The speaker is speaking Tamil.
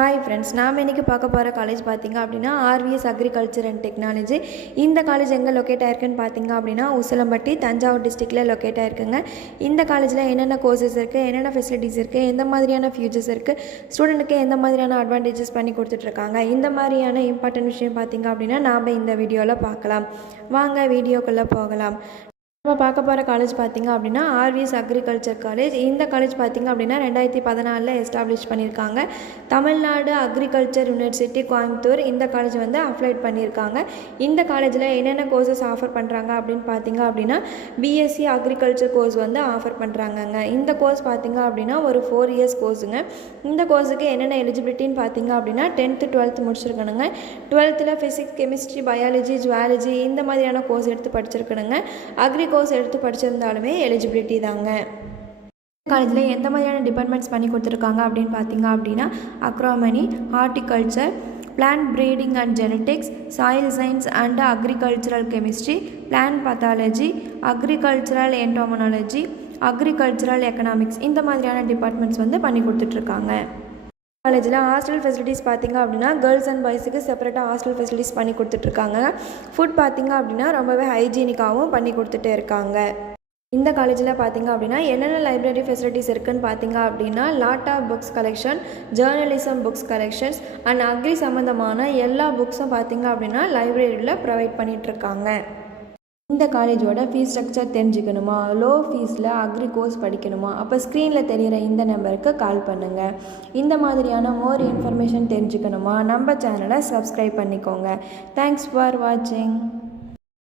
ஹாய் ஃப்ரெண்ட்ஸ், நாம் இன்றைக்கி பார்க்க போகிற காலேஜ் பார்த்திங்க அப்படின்னா ஆர்விஎஸ் அக்ரிகல்ச்சர் அண்ட் டெக்னாலஜி. இந்த காலேஜ் எங்கே லொக்கேட் ஆயிருக்குன்னு பார்த்திங்க அப்படின்னா உசிலம்பட்டி, தஞ்சாவூர் டிஸ்ட்ரிக்டில் லொக்கேட் ஆயிருக்குங்க. இந்த காலேஜில் என்னென்ன கோர்சஸ் இருக்குது, என்னென்ன ஃபெசிலிட்டிஸ் இருக்குது, எந்த மாதிரியான ஃபியூச்சர்ஸ் இருக்குது, ஸ்டூடெண்ட்டுக்கு எந்த மாதிரியான அட்வான்டேஜஸ் பண்ணி கொடுத்துட்ருக்காங்க, இந்த மாதிரியான இம்பார்ட்டன்ட் விஷயம் பார்த்திங்க அப்படின்னா நாம் இந்த வீடியோவில் பார்க்கலாம். வாங்க வீடியோக்குள்ளே போகலாம். நம்ம பார்க்க போகிற காலேஜ் பார்த்திங்க அப்படின்னா ஆர்விஎஸ் அக்ரிகல்ச்சர் காலேஜ். இந்த காலேஜ் பார்த்திங்க அப்படின்னா 2014 எஸ்டாப்ளிஷ் பண்ணியிருக்காங்க. தமிழ்நாடு அக்ரிகல்ச்சர் யூனிவர்சிட்டி கோயம்புத்தூர் இந்த காலேஜ் வந்து அப்ளைட் பண்ணியிருக்காங்க. இந்த காலேஜில் என்னென்ன கோர்சஸ் ஆஃபர் பண்ணுறாங்க அப்படின்னு பார்த்திங்க அப்படின்னா பிஎஸ்சி அக்ரிகல்ச்சர் கோர்ஸ் வந்து ஆஃபர் பண்ணுறாங்கங்க. இந்த கோர்ஸ் பார்த்திங்க அப்படின்னா ஒரு 4 இயர்ஸ் கோர்ஸுங்க. இந்த கோர்ஸுக்கு என்னென்ன எலிஜிபிலிட்டின்னு பார்த்திங்க அப்படின்னா 10th 12th முடிச்சிருக்கணுங்க. 12th physics, chemistry, biology, zoology இந்த மாதிரியான கோர்ஸ் எடுத்து படிச்சிருக்கணுங்க. அக்ரி கோர்ஸ் எடுத்து படிச்சிருந்தாலுமே எலிஜிபிலிட்டி தாங்க. காலேஜில் எந்த மாதிரியான டிபார்ட்மெண்ட்ஸ் பண்ணி கொடுத்துருக்காங்க அப்படின்னு பார்த்தீங்க அப்படின்னா agronomy, horticulture, plant breeding and genetics, soil science and agricultural chemistry, plant pathology, agricultural entomology, agricultural economics இந்த மாதிரியான டிபார்ட்மெண்ட்ஸ் வந்து பண்ணி கொடுத்துட்ருக்காங்க. காலேஜில் ஹாஸ்டல் ஃபெசிலிட்டிஸ் பார்த்திங்க அப்படின்னா கேர்ள்ஸ் அண்ட் பாய்ஸுக்கு செப்பரேட்டாக ஹாஸ்டல் ஃபெசிலிட்டிஸ் பண்ணி கொடுத்துட்ருக்காங்க. ஃபுட் பார்த்திங்க அப்படின்னா ரொம்பவே ஹைஜீனிக்காகவும் பண்ணி கொடுத்துட்டே இருக்காங்க. இந்த காலேஜில் பார்த்திங்க அப்படின்னா என்னென்ன லைப்ரரி ஃபெசிலிட்டிஸ் இருக்குதுன்னு பார்த்திங்க அப்படின்னா lot of books collection, journalism books collections and agri சம்மந்தமான எல்லா புக்ஸும் பார்த்திங்க அப்படின்னா லைப்ரரியில் ப்ரொவைட் பண்ணிகிட்ருக்காங்க. இந்த காலேஜோட ஃபீஸ் ஸ்ட்ரக்சர் தெரிஞ்சுக்கணுமா, லோ ஃபீஸில் அக்ரி கோர்ஸ் படிக்கணுமா, அப்போ ஸ்க்ரீனில் தெரிகிற இந்த நம்பருக்கு கால் பண்ணுங்கள். இந்த மாதிரியான மோர் இன்ஃபர்மேஷன் தெரிஞ்சுக்கணுமா நம்ம சேனலை சப்ஸ்கிரைப் பண்ணிக்கோங்க. தேங்க்ஸ் ஃபார் வாட்சிங்.